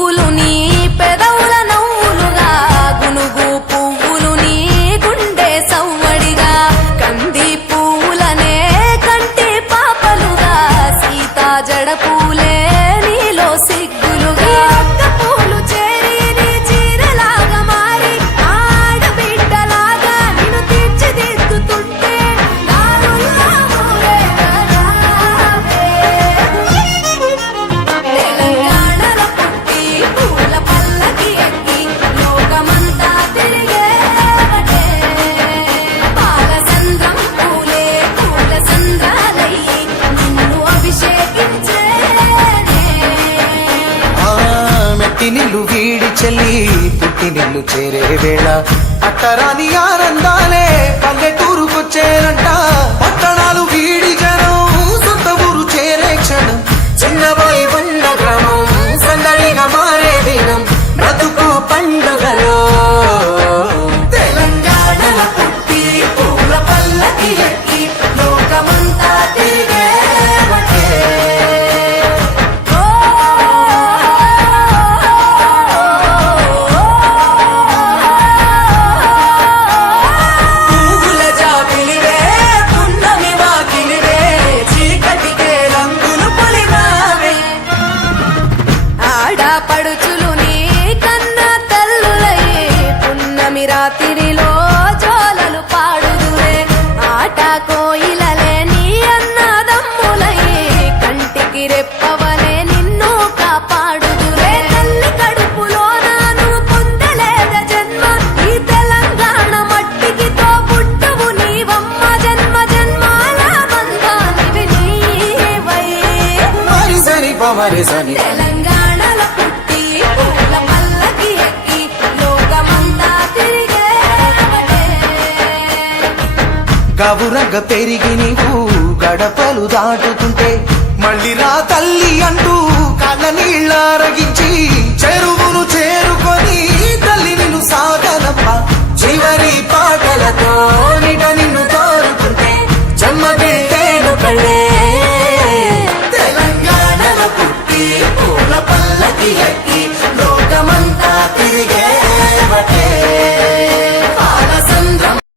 పువ్వులు నీ పెదవుల నవ్వులుగా గునుగు పువ్వులు నీ గుండె సవ్వడిగా కంది పువ్వులనే కంటి పాపలుగా సీతా జడ పూలే నీలో సిగ్గులుగా ఒక్క పూలు చేరి నీ చీరలాగా మారి ఆడబిడ్డలాగా నిన్ను తీర్చిదిద్దుతుంటే నాలుల్లా ఊరేగరావే. తెలంగాణలో పుట్టి పూల పల్లకి ఎక్కి లోకమంతా తిరిగేవటే పాలసంద్రం పూలే పూల సంద్రాలయ్యి నిన్ను అభిషేకించేనే. మెట్టి నిల్లు వీడి చెల్లి పుట్టి నిల్లు చేరే వేళ అట్టరాని ఆనందాలే పల్లెటూరుకొచ్చేనంట. పట్టణాలు వీడి జనం సొంత ఊరు చేరే క్షణం చిన్నబోయి ఉన్న గ్రామం సందడిగా మారే దినం బ్రతుకు పండుగలో. తెలంగాణలో పుట్టి పూల పల్లకి ఎక్కి లోకమంతా తిరిగేవటే. పువ్వుల జాబిలివే పున్నమి వాకిలివే చీకటికే రంగులు పొలిమావే. ఆడపడుచులు నీ కన్న తల్లులయ్యే పున్నమి రాత్రిలో జోలలు పాడుదురే ఆట కోయిలలే నీ అన్నదమ్ములయ్యే కంటికి రెప్పవలే నిన్ను కాపాడుదురే. తల్లి కడుపులో నాను పొందలేద జన్మ ఈ తెలంగాణ మట్టికి తో పుట్టువు నీవమ్మ జన్మ జన్మాల బంధానివి నీవై. మరి సరి పమరి సని తెలంగాణలో పుట్టి పూల పల్లకి ఎక్కి లోకమంతా తిరిగేవటే. గవురగ పెరిగి నీవు గడపలు దాటుతుంటే మళ్ళీ రా తల్లి అంటూ కళ్ళ నీళ్ళ రగించి చెరు